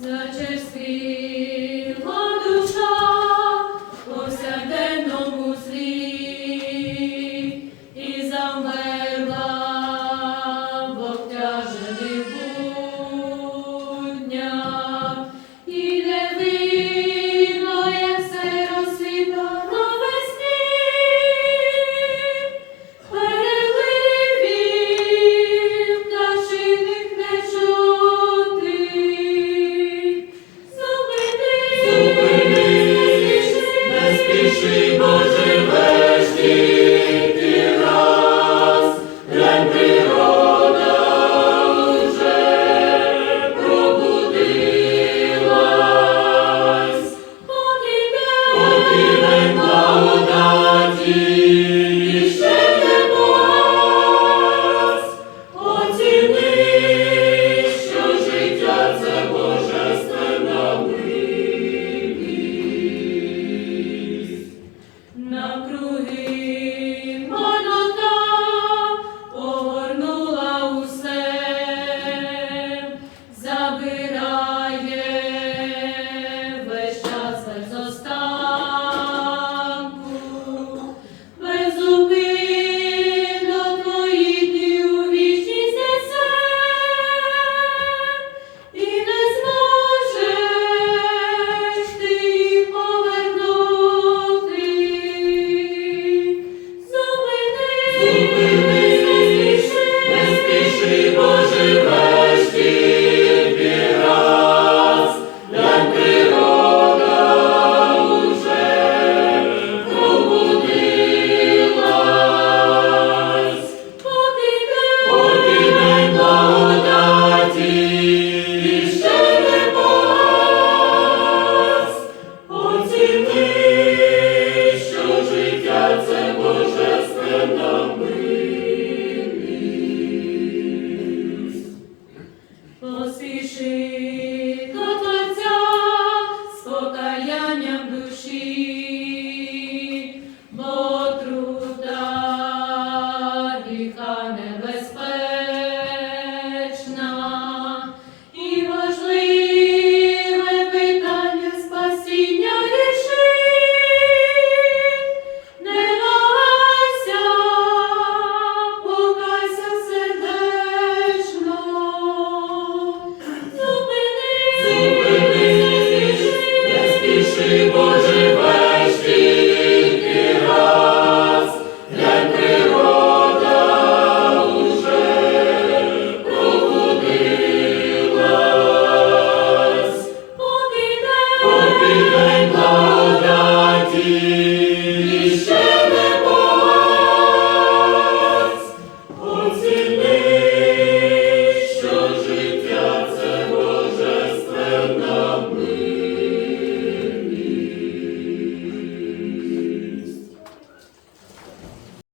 зачерствіло